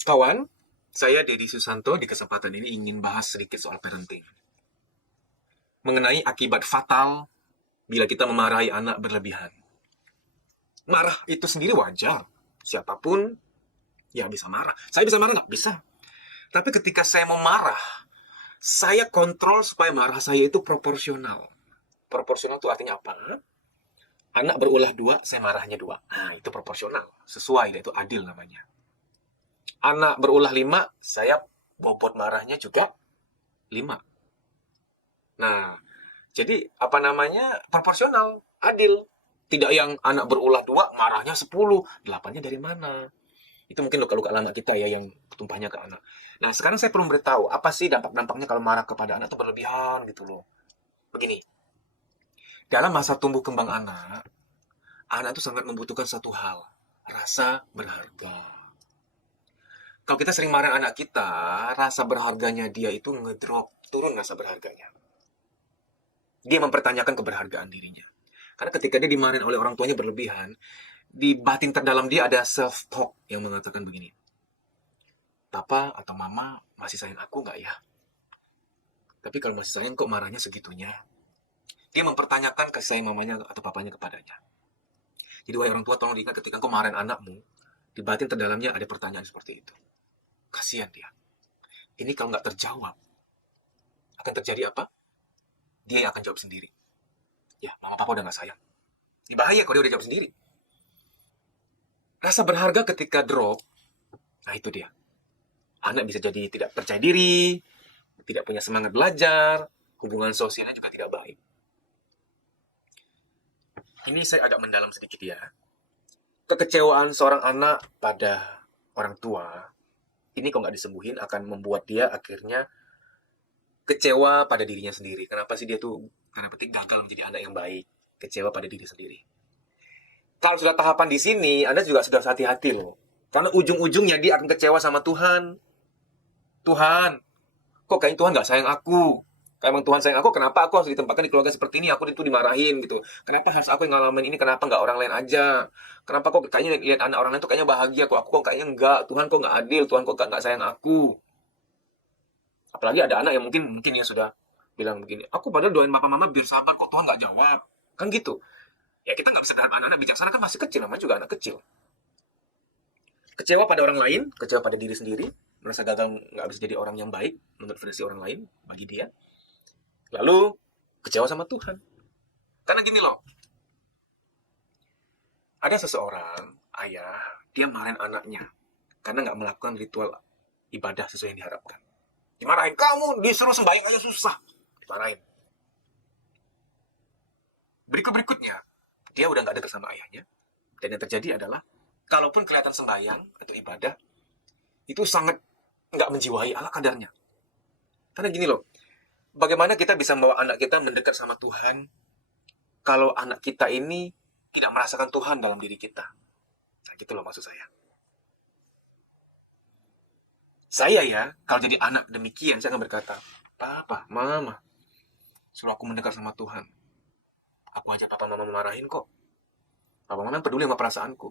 Kawan, saya Dedi Susanto di kesempatan ini ingin bahas sedikit soal parenting. Mengenai akibat fatal bila kita memarahi anak berlebihan. Marah itu sendiri wajar. Siapapun ya bisa marah. Saya bisa marah nggak? Bisa. Tapi ketika saya mau marah, saya kontrol supaya marah saya itu proporsional. Proporsional itu artinya apa? Anak berulah dua, saya marahnya dua. Nah, itu proporsional. Sesuai, itu adil namanya. Anak berulah lima, saya bobot marahnya juga lima. Nah, jadi apa namanya proporsional, adil. Tidak yang anak berulah dua, marahnya 10, delapannya dari mana? Itu mungkin luka-luka lama kita ya yang tumpahnya ke anak. Nah, sekarang saya perlu beritahu, apa sih dampak-dampaknya kalau marah kepada anak itu berlebihan gitu loh. Begini, dalam masa tumbuh kembang anak itu sangat membutuhkan satu hal, rasa berharga. Kalau kita sering marah anak kita, rasa berharganya dia itu ngedrop, turun rasa berharganya. Dia mempertanyakan keberhargaan dirinya. Karena ketika dia dimarahin oleh orang tuanya berlebihan, di batin terdalam dia ada self-talk yang mengatakan begini, Papa atau Mama masih sayang aku nggak ya? Tapi kalau masih sayang kok marahnya segitunya? Dia mempertanyakan kasih sayang mamanya atau papanya kepadanya. Jadi wahai orang tua tolong diingat ketika engkau marahin anakmu, di batin terdalamnya ada pertanyaan seperti itu. Kasihan dia. Ini kalau nggak terjawab, akan terjadi apa? Dia yang akan jawab sendiri. Ya, mama papa udah nggak sayang. Ini bahaya kalau dia udah jawab sendiri. Rasa berharga ketika drop, nah itu dia. Anak bisa jadi tidak percaya diri, tidak punya semangat belajar, hubungan sosialnya juga tidak baik. Ini saya agak mendalam sedikit ya. Kekecewaan seorang anak pada orang tua, ini kok nggak disembuhin akan membuat dia akhirnya kecewa pada dirinya sendiri. Kenapa sih dia tuh, karena petik gagal menjadi anak yang baik, kecewa pada diri sendiri. Kalau sudah tahapan di sini, Anda juga sudah hati-hati loh. Karena ujung-ujungnya dia akan kecewa sama Tuhan. Tuhan, kok kayaknya Tuhan nggak sayang aku? Kayak emang Tuhan sayang aku, kenapa aku harus ditempatkan di keluarga seperti ini? Aku itu dimarahin gitu. Kenapa harus aku yang ngalamin ini? Kenapa nggak orang lain aja? Kenapa kok kayaknya lihat anak orang lain tuh kayaknya bahagia? Kok aku kok kayaknya enggak? Tuhan kok nggak adil? Tuhan kok nggak sayang aku? Apalagi ada anak yang mungkin yang sudah bilang begini, aku padahal doain papa mama biar sabar kok Tuhan nggak jawab. Kan gitu. Ya kita nggak bisa berharap anak-anak bijaksana kan masih kecil, namanya juga anak kecil. Kecewa pada orang lain, kecewa pada diri sendiri, merasa gagal nggak bisa jadi orang yang baik menurut versi orang lain bagi dia. Lalu kecewa sama Tuhan. Karena gini loh, ada seseorang ayah dia marahin anaknya karena nggak melakukan ritual ibadah sesuai yang diharapkan. Dimarahin, kamu disuruh sembahyang aja susah. Dimarahin. Berikutnya, dia udah nggak dekat sama ayahnya. Dan yang terjadi adalah, kalaupun kelihatan sembahyang atau ibadah, itu sangat nggak menjiwai ala kadarnya. Karena gini loh, bagaimana kita bisa membawa anak kita mendekat sama Tuhan kalau anak kita ini tidak merasakan Tuhan dalam diri kita. Nah, gitu loh maksud saya. Saya ya, kalau jadi anak demikian, saya akan berkata, Papa, Mama, suruh aku mendekat sama Tuhan. Aku aja Papa Mama memarahin kok. Papa Mama peduli sama perasaanku.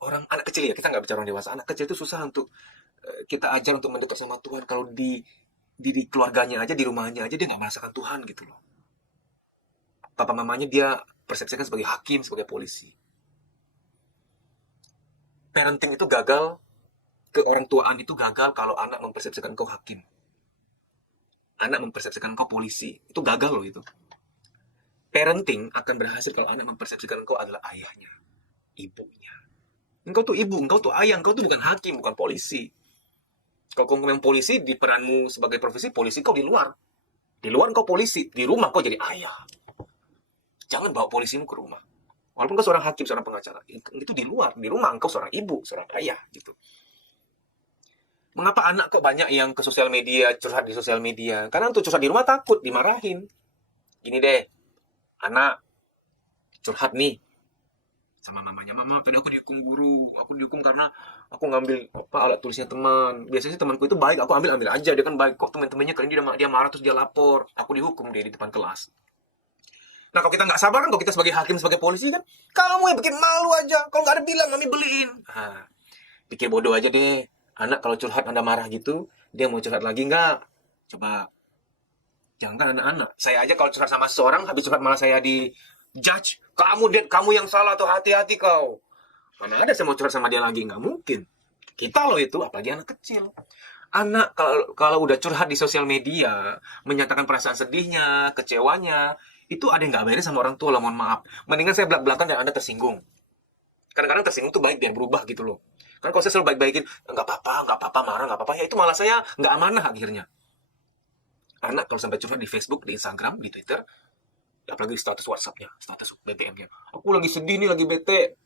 Orang anak kecil ya, kita nggak bicara orang dewasa. Anak kecil itu susah untuk kita ajar untuk mendekat sama Tuhan. Kalau di keluarganya aja, di rumahnya aja, dia nggak merasakan Tuhan gitu loh. Papa mamanya dia persepsikan sebagai hakim, sebagai polisi. Parenting itu gagal, ke orang tuaan itu gagal kalau anak mempersepsikan kau hakim. Anak mempersepsikan kau polisi. Itu gagal loh itu. Parenting akan berhasil kalau anak mempersepsikan kau adalah ayahnya, ibunya. Engkau tuh ibu, engkau tuh ayah, engkau tuh bukan hakim, bukan polisi. Kalau kau memang polisi, di peranmu sebagai profesi, polisi kau di luar. Di luar kau polisi, di rumah kau jadi ayah. Jangan bawa polisimu ke rumah. Walaupun kau seorang hakim, seorang pengacara, itu di luar. Di rumah engkau seorang ibu, seorang ayah gitu. Mengapa anak kok banyak yang ke sosial media, curhat di sosial media? Karena untuk curhat di rumah takut dimarahin. Gini deh, anak curhat nih sama mamanya, mama tadi aku dihukum guru, aku dihukum karena aku ngambil apa alat tulisnya teman. Biasanya temanku itu baik, aku ambil aja, dia kan baik kok. Teman-temannya kali ini dia marah terus dia lapor, aku dihukum dia di depan kelas. Nah kalau kita nggak sabar kan, kalau kita sebagai hakim sebagai polisi kan, kamu yang bikin malu aja, kalau nggak ada bilang kami beliin. Nah, Pikir bodoh aja deh. Anak kalau curhat Anda marah gitu, dia mau curhat lagi nggak? Coba, jangan anak-anak. Saya aja kalau curhat sama seseorang, habis curhat malah saya di judge. Kamu, Ded, kamu yang salah tuh, hati-hati kau. Mana ada saya mau curhat sama dia lagi, nggak mungkin. Kita loh itu, apalagi anak kecil. Anak kalau udah curhat di sosial media, menyatakan perasaan sedihnya, kecewanya, itu ada yang nggak beres sama orang tua lah, mohon maaf. Mendingan saya belak-belakan dan Anda tersinggung. Kadang-kadang tersinggung tuh baik biar berubah gitu loh. Kan kalau saya selalu baik-baikin, nggak apa-apa, marah, nggak apa-apa, ya itu malah saya nggak amanah akhirnya. Anak kalau sampai curhat di Facebook, di Instagram, di Twitter, apalagi status WhatsApp-nya, status BBM-nya. Aku lagi sedih nih, lagi bete.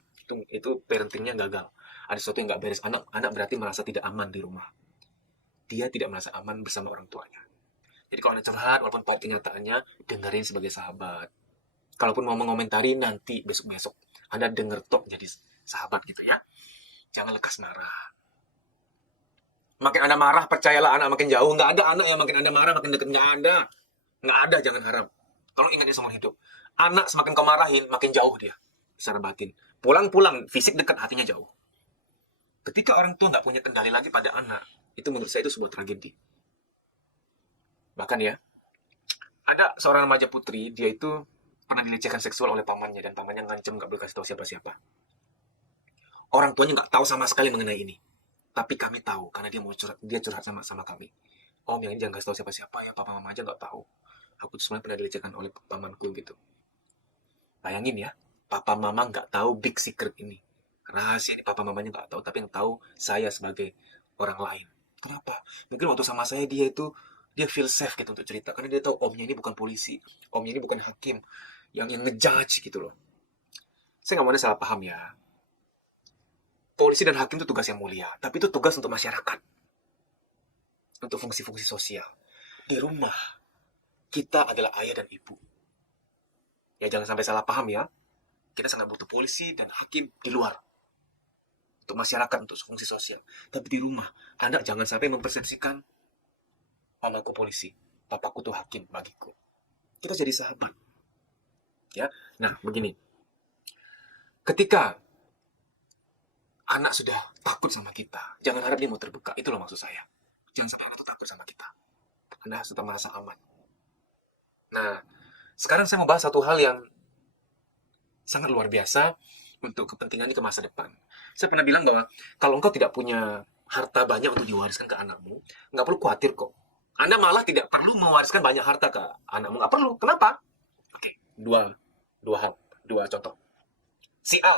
Itu parentingnya gagal. Ada sesuatu yang nggak beres. Anak berarti merasa tidak aman di rumah. Dia tidak merasa aman bersama orang tuanya. Jadi kalau Anda curhat, walaupun pahit kenyataannya, dengerin sebagai sahabat. Kalaupun mau mengomentari, nanti besok-besok Anda denger tok jadi sahabat gitu ya. Jangan lekas marah. Makin Anda marah, percayalah anak makin jauh. Nggak ada anak yang makin Anda marah, makin deket. Nggak ada. Nggak ada, jangan harap. Tolong ingat ini seumur hidup. Anak semakin kau marahin, makin jauh dia. Secara batin. Pulang-pulang, fisik dekat, hatinya jauh. Ketika orang tua nggak punya kendali lagi pada anak, itu menurut saya itu sebuah tragedi. Bahkan ya, ada seorang remaja putri, dia itu pernah dilecehkan seksual oleh pamannya, dan pamannya ngancem nggak boleh kasih tahu siapa-siapa. Orang tuanya nggak tahu sama sekali mengenai ini. Tapi kami tahu, karena dia curhat sama kami. Om, yang ini jangan kasih tahu siapa-siapa ya, papa mama aja nggak tahu. Aku tuh sebenarnya pernah dilecehkan oleh pamanku gitu. Bayangin ya, papa mama nggak tahu big secret ini. Rahasia ini papa mamanya nggak tahu, tapi yang tahu saya sebagai orang lain. Kenapa? Mungkin waktu sama saya dia feel safe gitu untuk cerita, karena dia tahu omnya ini bukan polisi, omnya ini bukan hakim yang ngejudge gitu loh. Saya nggak mau ada salah paham ya. Polisi dan hakim itu tugas yang mulia, tapi itu tugas untuk masyarakat, untuk fungsi-fungsi sosial. Di rumah, kita adalah ayah dan ibu. Ya jangan sampai salah paham ya. Kita sangat butuh polisi dan hakim di luar. Untuk masyarakat, untuk fungsi sosial. Tapi di rumah, Anda jangan sampai mempersepsikan mamaku polisi, papaku tuh hakim bagiku. Kita jadi sahabat. Ya. Nah, begini. Ketika anak sudah takut sama kita, jangan harap dia mau terbuka. Itu loh maksud saya. Jangan sampai anak itu takut sama kita. Anda sudah merasa aman. Nah, sekarang saya mau bahas satu hal yang sangat luar biasa untuk kepentingan ke masa depan. Saya pernah bilang bahwa kalau engkau tidak punya harta banyak untuk diwariskan ke anakmu, nggak perlu khawatir kok. Anda malah tidak perlu mewariskan banyak harta ke anakmu. Nggak perlu. Kenapa? Oke, dua contoh. Si A,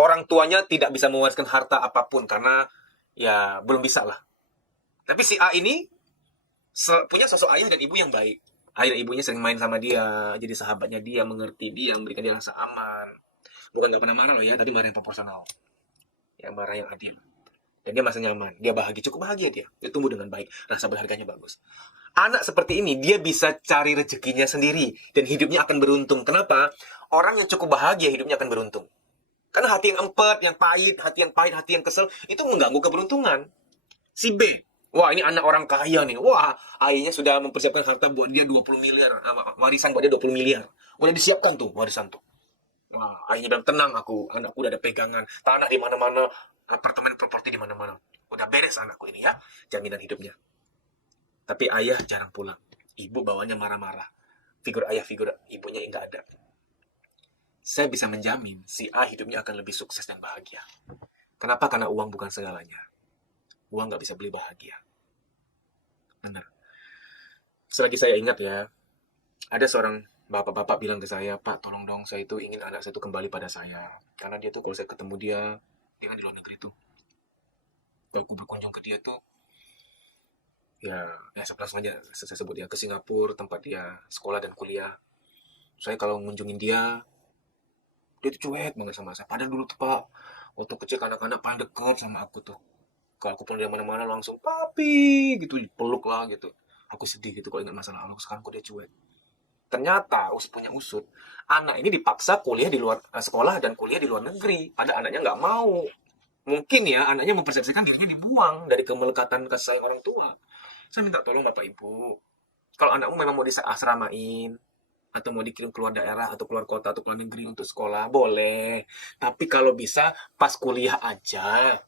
orang tuanya tidak bisa mewariskan harta apapun karena ya belum bisa lah. Tapi si A ini punya sosok ayah dan ibu yang baik. Ayah dan ibunya sering main sama dia, jadi sahabatnya dia, mengerti dia, memberikan dia rasa aman. Bukan nggak pernah marah loh ya, tapi marah yang proporsional. Yang marah yang adil. Dan dia merasa nyaman, dia bahagia, cukup bahagia dia tumbuh dengan baik, rasa berharganya bagus. Anak seperti ini, dia bisa cari rezekinya sendiri, dan hidupnya akan beruntung. Kenapa? Orang yang cukup bahagia, hidupnya akan beruntung. Karena hati yang empet, yang pahit, hati yang kesel, itu mengganggu keberuntungan. Si B, wah ini anak orang kaya nih, wah ayahnya sudah mempersiapkan harta buat dia 20 miliar, warisan buat dia 20 miliar. Udah disiapkan tuh warisan tuh. Wah, ayahnya bilang, tenang anakku udah ada pegangan, tanah di mana-mana, apartemen properti di mana-mana. Udah beres anakku ini ya, jaminan hidupnya. Tapi ayah jarang pulang. Ibu bawanya marah-marah. Figur ayah, figur ibunya nggak ada. Saya bisa menjamin si A hidupnya akan lebih sukses dan bahagia. Kenapa? Karena uang bukan segalanya. Uang nggak bisa beli bahagia. Benar. Selagi saya ingat ya, ada seorang bapak-bapak bilang ke saya, Pak, tolong dong, saya itu ingin anak saya itu kembali pada saya. Karena dia tuh kalau saya ketemu dia kan di luar negeri tuh. Kalau aku berkunjung ke dia tuh, ya saya langsung aja saya sebut dia ke Singapura, tempat dia sekolah dan kuliah. Saya kalau ngunjungin dia tuh cuek banget sama saya. Padahal dulu tuh Pak, waktu kecil anak-anak paling deket sama aku tuh. Kalau aku pulang dari mana-mana langsung, papi, gitu, peluk lah gitu. Aku sedih gitu kalau ingat masa lalu, sekarang kok dia cuek. Ternyata punya usut, anak ini dipaksa kuliah di luar sekolah dan kuliah di luar negeri. Pada anaknya nggak mau. Mungkin ya anaknya mempersepsikan dirinya dibuang dari kemelekatan kasih sayang orang tua. Saya minta tolong Bapak Ibu, kalau anakmu memang mau diasramain, atau mau dikirim keluar daerah, atau keluar kota, atau keluar negeri untuk sekolah, boleh. Tapi kalau bisa pas kuliah aja.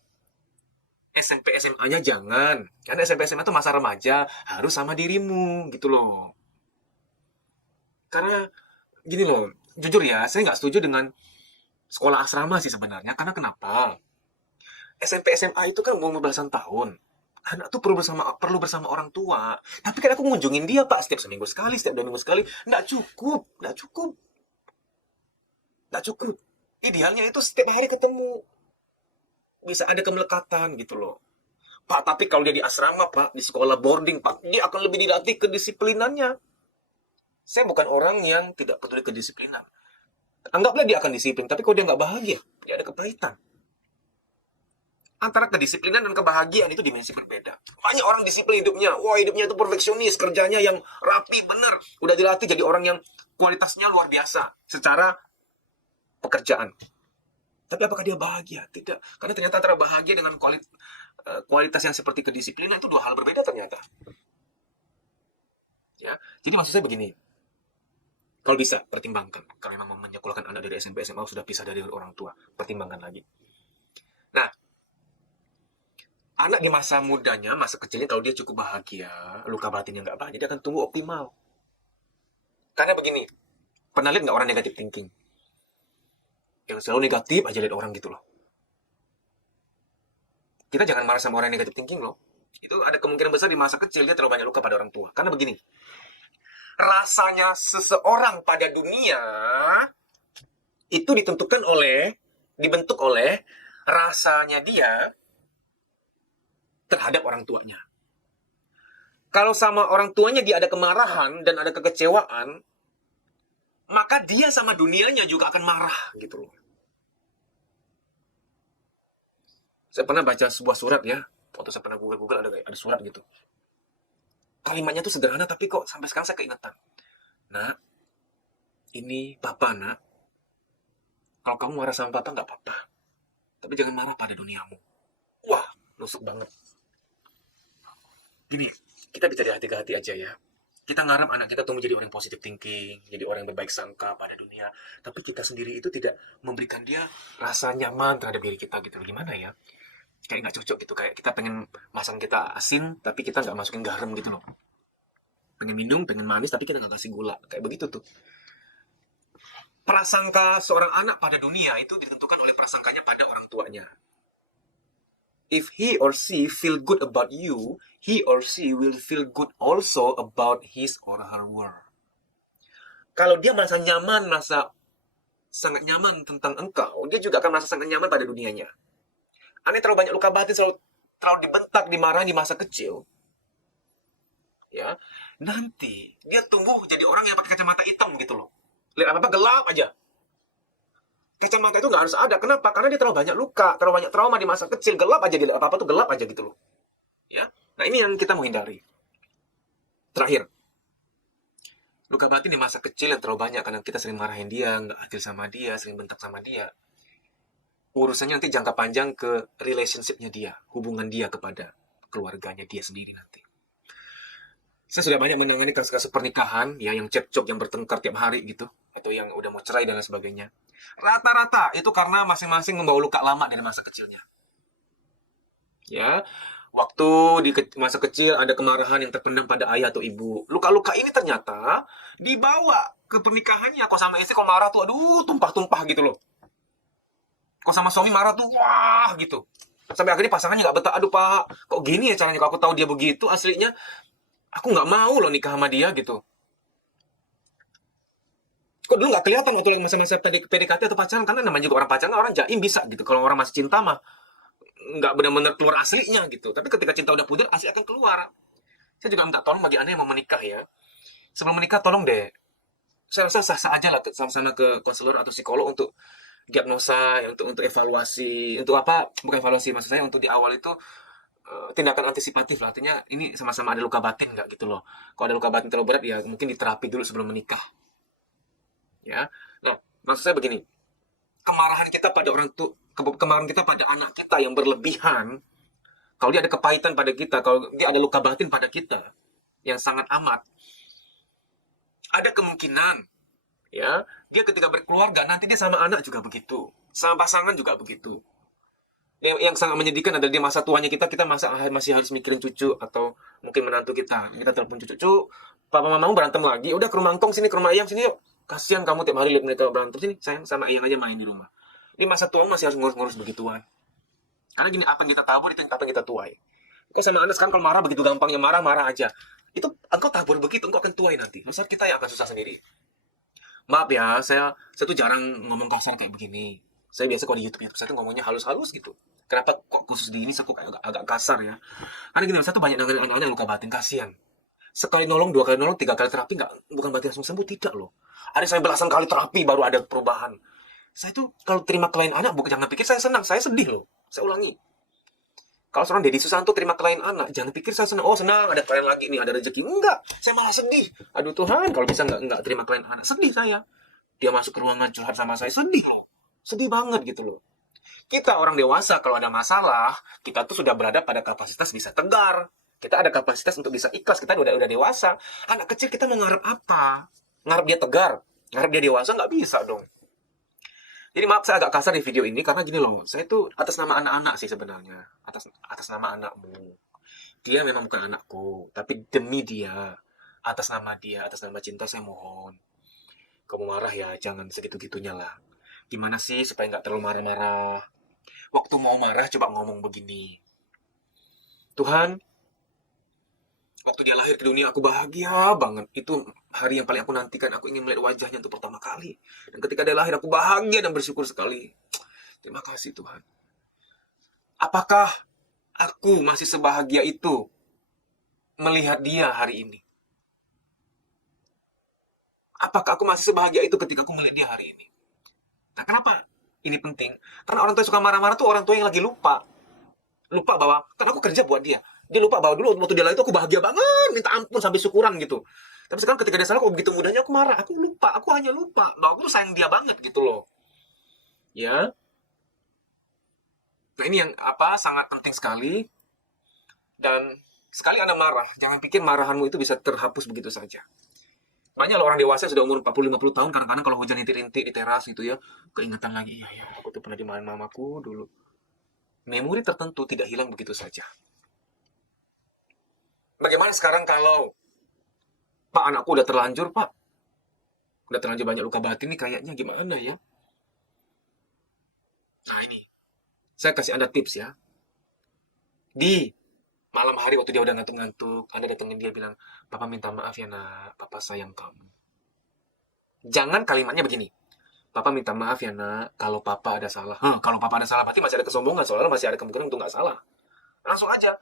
SMP SMA-nya jangan. Karena SMP SMA itu masa remaja, harus sama dirimu gitu loh. Karena gini loh, jujur ya, saya nggak setuju dengan sekolah asrama sih sebenarnya. Karena kenapa? SMP SMA itu kan umur belasan tahun. Anak tuh perlu bersama orang tua. Tapi kan aku ngunjungin dia Pak setiap seminggu sekali, setiap 2 minggu sekali. Nggak cukup, nggak cukup, nggak cukup. Idealnya itu setiap hari ketemu. Bisa ada kemelekatan gitu loh. Pak, tapi kalau dia di asrama, Pak, di sekolah boarding, Pak, dia akan lebih dilatih kedisiplinannya. Saya bukan orang yang tidak peduli kedisiplinan. Anggaplah dia akan disiplin, tapi kalau dia nggak bahagia, dia ada kepahitan. Antara kedisiplinan dan kebahagiaan itu dimensi berbeda. Banyak orang disiplin hidupnya. Wah, hidupnya itu perfeksionis, kerjanya yang rapi, bener. Udah dilatih jadi orang yang kualitasnya luar biasa secara pekerjaan. Tapi apakah dia bahagia? Tidak. Karena ternyata antara bahagia dengan kualitas yang seperti kedisiplinan itu dua hal berbeda ternyata. Ya, jadi maksud saya begini. Kalau bisa, pertimbangkan. Kalau memang menyekolahkan anak dari SMP, SMA sudah pisah dari orang tua, pertimbangkan lagi. Nah, anak di masa mudanya, masa kecilnya, kalau dia cukup bahagia, luka batinnya nggak banyak, dia akan tumbuh optimal. Karena begini, pernah lihat nggak orang negatif thinking? Yang selalu negatif aja lihat orang gitu loh. Kita jangan marah sama orang negatif thinking loh. Itu ada kemungkinan besar di masa kecil dia terlalu banyak luka pada orang tua. Karena begini, rasanya seseorang pada dunia itu dibentuk oleh rasanya dia terhadap orang tuanya. Kalau sama orang tuanya dia ada kemarahan dan ada kekecewaan, maka dia sama dunianya juga akan marah gitu loh. Saya pernah baca sebuah surat ya, waktu saya pernah Google ada surat gitu. Kalimatnya tuh sederhana tapi kok sampai sekarang saya keingetan. Nak, ini papa nak. Kalau kamu marah sama papa nggak apa-apa. Tapi jangan marah pada duniamu. Wah, nusuk banget. Gini, kita bisa hati-hati aja ya. Kita ngarep anak kita tumbuh jadi orang yang positive thinking, jadi orang yang berbaik sangka pada dunia. Tapi kita sendiri itu tidak memberikan dia rasa nyaman terhadap diri kita gitu. Gimana ya? Kayak nggak cocok gitu. Kayak kita pengen masang kita asin, tapi kita nggak masukin garam gitu loh. Pengen minum, pengen manis, tapi kita nggak kasih gula. Kayak begitu tuh. Prasangka seorang anak pada dunia itu ditentukan oleh prasangkanya pada orang tuanya. If he or she feel good about you, he or she will feel good also about his or her world. Kalau dia merasa nyaman, merasa sangat nyaman tentang engkau, dia juga akan merasa sangat nyaman pada dunianya. Aneh terlalu banyak luka batin, terlalu dibentak, dimarahin di masa kecil. Ya, nanti dia tumbuh jadi orang yang pakai kacamata hitam gitu loh. Lihat apa-apa gelap aja. Kacamata itu nggak harus ada. Kenapa? Karena dia terlalu banyak luka, terlalu banyak trauma di masa kecil. Gelap aja, dia apa-apa tuh gelap aja gitu loh. Ya, nah ini yang kita mau hindari. Terakhir, luka batin di masa kecil yang terlalu banyak karena kita sering marahin dia, nggak adil sama dia, sering bentak sama dia. Urusannya nanti jangka panjang ke relationship-nya dia, hubungan dia kepada keluarganya dia sendiri nanti. Saya sudah banyak menangani kasus-kasus pernikahan ya yang cekcok, yang bertengkar tiap hari gitu, atau yang udah mau cerai dan lain sebagainya. Rata-rata itu karena masing-masing membawa luka lama dari masa kecilnya. Ya, waktu di masa kecil ada kemarahan yang terpendam pada ayah atau ibu. Luka-luka ini ternyata dibawa ke pernikahannya. Kok sama istri kok marah tuh, aduh tumpah-tumpah gitu loh. Kok sama suami marah tuh, wah gitu. Sampai akhirnya pasangannya nggak betah. Aduh pak, kok gini ya caranya? Kok aku tahu dia begitu, aslinya aku nggak mau loh nikah sama dia gitu. Kok dulu nggak kelihatan waktu masa-masa PDKT atau pacaran? Karena namanya juga orang pacaran, orang jaim bisa gitu. Kalau orang masih cinta mah nggak benar-benar keluar aslinya gitu. Tapi ketika cinta udah pudar, asli akan keluar. Saya juga minta tolong bagi anda yang mau menikah ya. Sebelum menikah tolong deh. Saya rasa sah-sah aja lah sama-sama ke konselor atau psikolog untuk diagnosa, ya, untuk evaluasi, untuk apa? Bukan evaluasi, maksud saya untuk di awal itu tindakan antisipatif lah. Artinya ini sama-sama ada luka batin nggak gitu loh. Kalau ada luka batin terlalu berat ya mungkin diterapi dulu sebelum menikah. Ya, nah maksud saya begini, kemarahan kita pada orang tua, kemarahan kita pada anak kita yang berlebihan, kalau dia ada kepahitan pada kita, kalau dia ada luka batin pada kita yang sangat amat, ada kemungkinan ya dia ketika berkeluarga nanti dia sama anak juga begitu, sama pasangan juga begitu. Yang sangat menyedihkan adalah di masa tuanya kita masih harus mikirin cucu atau mungkin menantu kita. Kita telepon cucu, papa mamamu berantem lagi, udah ke rumah Engkong sini, ke rumah Ayang sini yuk. Kasihan kamu tiap hari lihat mereka berantem, sini sayang sama Ayang aja main di rumah. Di masa tuamu masih harus ngurus-ngurus begituan. Karena gini, apa yang kita tabur itu apa yang kita tuai. Kau sama anak sekarang kalau marah begitu gampangnya, marah-marah aja. Itu engkau tabur begitu, engkau akan tuai nanti. Saat kita yang akan susah sendiri. Maaf ya, saya tuh jarang ngomong kasar kayak begini. Saya biasa kalau di YouTube saya tuh ngomongnya halus-halus gitu. Kenapa kok khusus di ini saya kok agak kasar ya? Karena gini, saya tuh banyak nanganin anak-anak yang luka batin, kasihan. Sekali nolong, 2 kali nolong, 3 kali terapi bukan berarti langsung sembuh, tidak loh. Ada saya belasan kali terapi baru ada perubahan. Saya tuh kalau terima klien anak, bukan jangan pikir saya senang, saya sedih loh. Saya ulangi. Kalau seorang Deddy Susanto terima klien anak, jangan pikir saya senang. Oh senang, ada klien lagi nih, ada rezeki. Enggak, saya malah sedih. Aduh Tuhan, kalau bisa nggak terima klien anak, sedih saya. Dia masuk ke ruangan curhat sama saya, sedih loh. Sedih banget gitu loh. Kita orang dewasa kalau ada masalah, kita tuh sudah berada pada kapasitas bisa tegar. Kita ada kapasitas untuk bisa ikhlas, kita udah dewasa. Anak kecil kita mau ngarep apa? Ngarep dia tegar, ngarep dia dewasa nggak bisa dong. Jadi maaf saya agak kasar di video ini karena gini loh, saya tuh atas nama anak-anak sih sebenarnya, atas nama anakmu. Dia memang bukan anakku, tapi demi dia, atas nama cinta saya mohon. Kamu marah ya, jangan segitu-gitunya lah. Gimana sih supaya nggak terlalu marah-marah? Waktu mau marah coba ngomong begini. Tuhan, waktu dia lahir ke dunia aku bahagia banget. Itu hari yang paling aku nantikan. Aku ingin melihat wajahnya untuk pertama kali. Dan ketika dia lahir aku bahagia dan bersyukur sekali. Terima kasih Tuhan. Apakah aku masih sebahagia itu melihat dia hari ini? Apakah aku masih sebahagia itu ketika aku melihat dia hari ini? Nah, kenapa ini penting? Karena orang tua yang suka marah-marah tuh orang tua yang lagi lupa. Lupa bahwa, kan aku kerja buat dia. Dia lupa bahwa dulu waktu dia lahir itu aku bahagia banget, minta ampun sampai syukuran gitu. Tapi sekarang ketika dia salah, kok begitu mudahnya aku marah. Aku lupa, aku hanya lupa bahwa aku tuh sayang dia banget gitu loh. Ya. Nah ini yang sangat penting sekali. Dan sekali Anda marah, jangan pikir marahanmu itu bisa terhapus begitu saja. Banyak loh orang dewasa sudah umur 40-50 tahun, kadang-kadang kalau hujan rintik-rintik di teras gitu ya, keingetan lagi, ya aku tuh pernah dimarahin mamaku dulu. Memori tertentu tidak hilang begitu saja. Bagaimana sekarang kalau, Pak anakku udah terlanjur Pak, udah terlanjur banyak luka batin nih kayaknya, gimana ya? Nah ini, saya kasih Anda tips ya. Di malam hari waktu dia udah ngantuk-ngantuk, Anda datengin dia bilang, Papa minta maaf ya nak, Papa sayang kamu. Jangan kalimatnya begini, Papa minta maaf ya nak, kalau Papa ada salah. Kalau Papa ada salah, berarti masih ada kesombongan, soalnya masih ada kemungkinan untuk nggak salah. Langsung aja,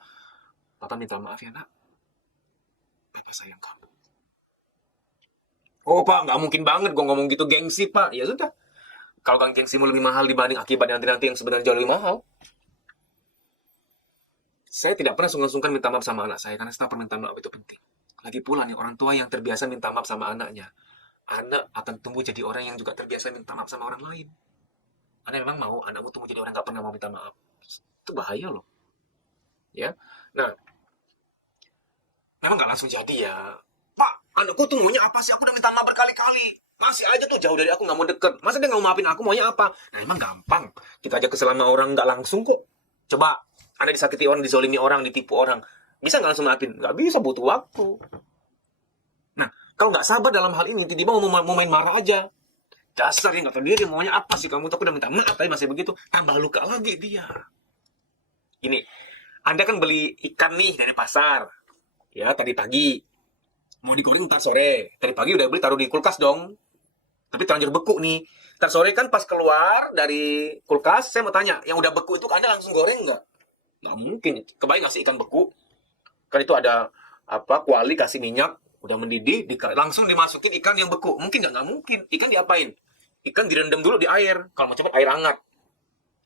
Papa minta maaf ya nak, Papa sayang kamu. Oh Pak, nggak mungkin banget gue ngomong gitu, gengsi Pak. Ya sudah, kalau kan gengsimu lebih mahal dibanding akibat nanti-nanti yang sebenarnya jauh lebih mahal. Saya tidak pernah sungkan-sungkan minta maaf sama anak saya, karena setiap permintaan maaf itu penting. Lagi pula nih, orang tua yang terbiasa minta maaf sama anaknya, anak akan tumbuh jadi orang yang juga terbiasa minta maaf sama orang lain. Anda memang mau anakmu tumbuh jadi orang nggak pernah mau minta maaf? Itu bahaya loh. Ya, nah, memang nggak langsung jadi ya. Pak, anakku tuh maunya apa sih? Aku udah minta maaf berkali-kali. Masih aja tuh jauh dari aku, nggak mau deket. Masa dia nggak mau maafin aku, maunya apa? Nah, emang gampang. Kita aja kesel sama orang nggak langsung kok. Coba, Anda disakiti orang, dizolimi orang, ditipu orang. Bisa nggak langsung maafin? Nggak bisa, butuh waktu. Nah, kalau nggak sabar dalam hal ini, tiba-tiba mau main marah aja. Dasar dia nggak tahu diri, maunya apa sih kamu? Tuh udah minta maaf, tapi masih begitu. Tambah luka lagi dia. Gini, Anda kan beli ikan nih dari pasar. Ya, tadi pagi. Mau digoreng ntar sore. Tadi pagi udah beli, taruh di kulkas dong. Tapi terlanjur beku nih. Ntar sore kan pas keluar dari kulkas, saya mau tanya, yang udah beku itu Anda langsung goreng nggak? Nggak mungkin. Kebayang nggak sih ikan beku? Kan itu ada kuali kasih minyak, udah mendidih, langsung dimasukin ikan yang beku. Mungkin nggak? Nggak mungkin. Ikan diapain? Ikan direndam dulu di air. Kalau mau cepat air hangat.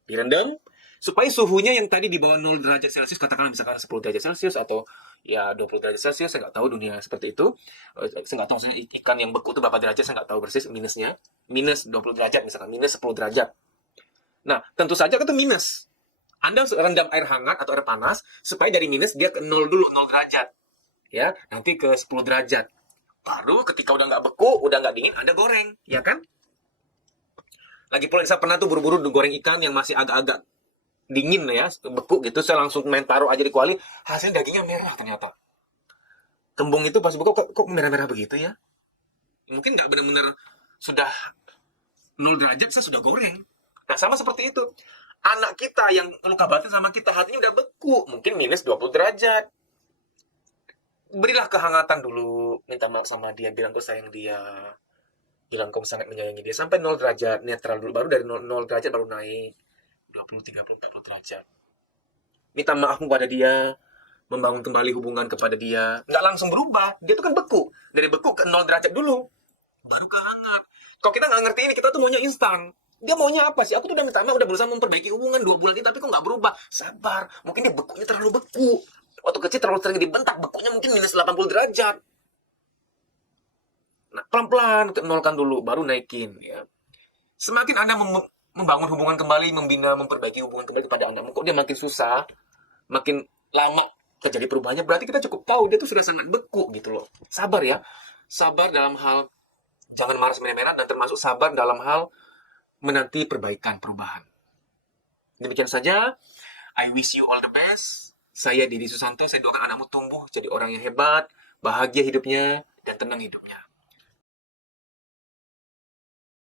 Direndam supaya suhunya yang tadi di bawah 0 derajat Celcius, katakanlah misalkan 10 derajat Celcius atau ya 20 derajat Celcius, saya nggak tahu dunia seperti itu. Saya nggak tahu maksudnya ikan yang beku itu berapa derajat, saya nggak tahu persis minusnya. Minus 20 derajat misalkan, minus 10 derajat. Nah, tentu saja itu minus. Anda rendam air hangat atau air panas supaya dari minus dia ke 0 dulu, 0 derajat. Ya, nanti ke 10 derajat. Baru ketika udah nggak beku, udah nggak dingin, Anda goreng, ya kan? Lagi pula saya pernah tuh buru-buru goreng ikan yang masih agak-agak dingin ya, beku gitu, saya langsung main taruh aja di kuali, hasilnya dagingnya merah ternyata. Kembung itu pas buka kok merah-merah begitu ya? Mungkin nggak benar-benar sudah 0 derajat saya sudah goreng. Nah, sama seperti itu. Anak kita yang luka batin sama kita, hatinya udah beku, mungkin minus 20 derajat. Berilah kehangatan dulu, minta maaf sama dia, bilang kau sayang dia, bilang kau sangat menyayangi dia, sampai 0 derajat, netral dulu, baru dari 0 derajat baru naik 20, 30, 40 derajat. Minta maaf kepada dia, membangun kembali hubungan kepada dia. Nggak langsung berubah, dia tuh kan beku. Dari beku ke 0 derajat dulu, baru ke hangat. Kalau kita nggak ngerti ini, kita tuh maunya instan. Dia maunya apa sih? Aku tuh udah minta maaf, udah berusaha memperbaiki hubungan 2 bulan ini, tapi kok nggak berubah. Sabar, mungkin dia bekunya terlalu beku. Waktu kecil terlalu sering dibentak, bekunya mungkin minus 80 derajat. Nah, pelan-pelan nolkan dulu, baru naikin. Ya. Semakin Anda membangun hubungan kembali, membina, memperbaiki hubungan kembali kepada Anda, kok dia makin susah, makin lama terjadi perubahannya, berarti kita cukup tahu dia tuh sudah sangat beku gitu loh. Sabar ya. Sabar dalam hal jangan marah semena-mena, dan termasuk sabar dalam hal menanti perbaikan, perubahan. Demikian saja. I wish you all the best. Saya Didi Susanto, saya doakan anakmu tumbuh jadi orang yang hebat, bahagia hidupnya, dan tenang hidupnya.